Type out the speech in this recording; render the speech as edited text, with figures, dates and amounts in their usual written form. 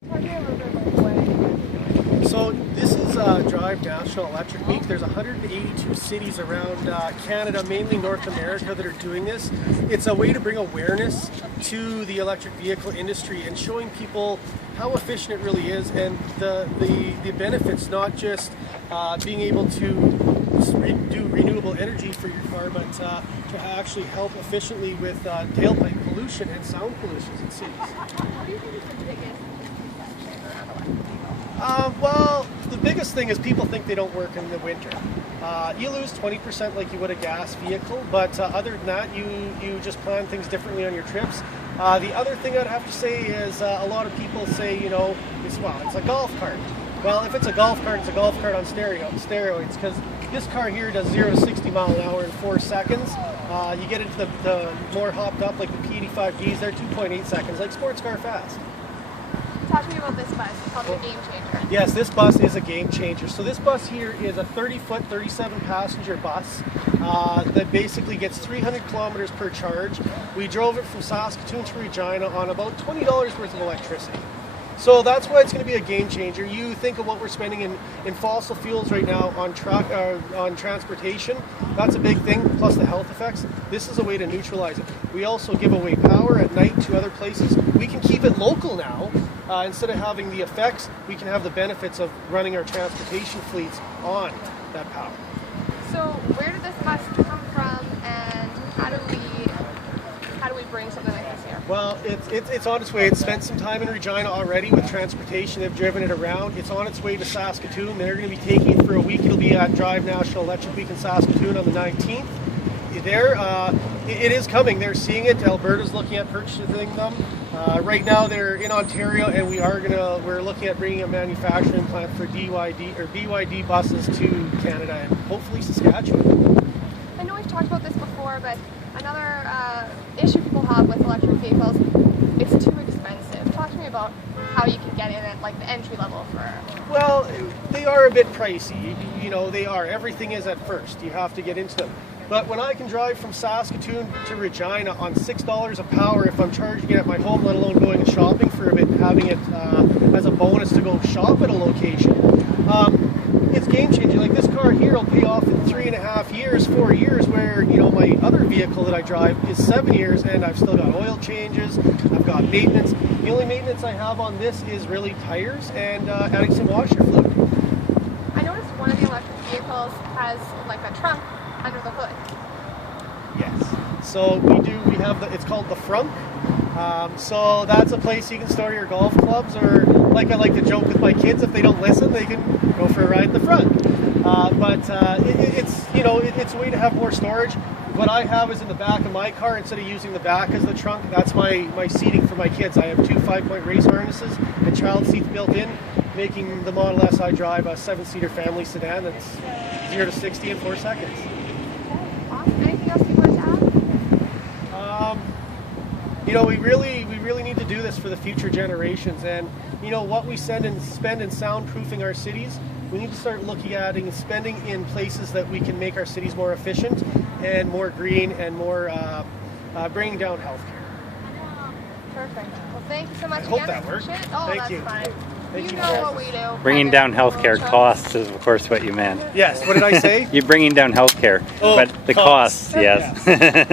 So this is Drive National Electric Week. There's 182 cities around Canada, mainly North America, that are doing this. It's a way to bring awareness to the electric vehicle industry and showing people how efficient it really is, and the benefits, not just being able to do renewable energy for your car, but to actually help efficiently with tailpipe pollution and sound pollutions in cities. What do you think is the biggest Well, the biggest thing is people think they don't work in the winter. You lose 20% like you would a gas vehicle, but other than that, you just plan things differently on your trips. The other thing I'd have to say is a lot of people say, you know, it's a golf cart. Well, if it's a golf cart, it's a golf cart on steroids, because this car here does 0 to 60 mile an hour in 4 seconds. You get into the more hopped up, like the P85Ds, they're 2.8 seconds, like sports car fast. Talk to me about this bus. It's called a game changer. Yes, this bus is a game changer. So this bus here is a 30-foot, 37-passenger bus that basically gets 300 kilometers per charge. We drove it from Saskatoon to Regina on about $20 worth of electricity. So that's why it's going to be a game changer. You think of what we're spending in fossil fuels right now on transportation. That's a big thing, plus the health effects. This is a way to neutralize it. We also give away power at night to other places. We can keep it local now. Instead of having the effects, we can have the benefits of running our transportation fleets on that power. So where did this bus come from, and how do we bring something like this here? Well, it's on its way. It's spent some time in Regina already with transportation. They've driven it around. It's on its way to Saskatoon. They're going to be taking it for a week. It'll be at Drive National Electric Week in Saskatoon on the 19th. It is coming. They're seeing it. Alberta's looking at purchasing them. Right now they're in Ontario, and we're looking at bringing a manufacturing plant for BYD buses to Canada and hopefully Saskatchewan. I know we've talked about this before, but another issue people have with electric vehicles, it's too expensive. Talk to me about how you can get in at like the entry level for. Well, they are a bit pricey. You know, they are. Everything is at first. You have to get into them. But when I can drive from Saskatoon to Regina on $6 a power, if I'm charging it at my home, let alone going and shopping for a bit and having it as a bonus to go shop at a location, it's game changing. Like this car here will pay off in 3.5 years, 4 years, where, you know, my other vehicle that I drive is 7 years, and I've still got oil changes, I've got maintenance. The only maintenance I have on this is really tires and adding some washer fluid. I noticed one of the electric vehicles has like a trunk under the hood. Yes. So we have it's called the Frunk. So that's a place you can store your golf clubs, or like I like to joke with my kids, if they don't listen, they can go for a ride in the front. It's a way to have more storage. What I have is in the back of my car, instead of using the back as the trunk, that's my seating for my kids. I have 2 5-point race harnesses and child seats built in, making the Model S I drive a 7-seater family sedan that's 0 to 60 in 4 seconds. Awesome. Anything else you want to add? We really need to do this for the future generations, and what we spend in soundproofing our cities, we need to start looking at and spending in places that we can make our cities more efficient and more green and more bringing down healthcare. Perfect. Well, thank you so much. I hope that worked. Oh, Thank that's you. fine. Thank you. Know what we do. Bringing down healthcare costs is, of course, what you meant. Yes. What did I say? You're bringing down healthcare, Oh, but the costs, yes. Yeah.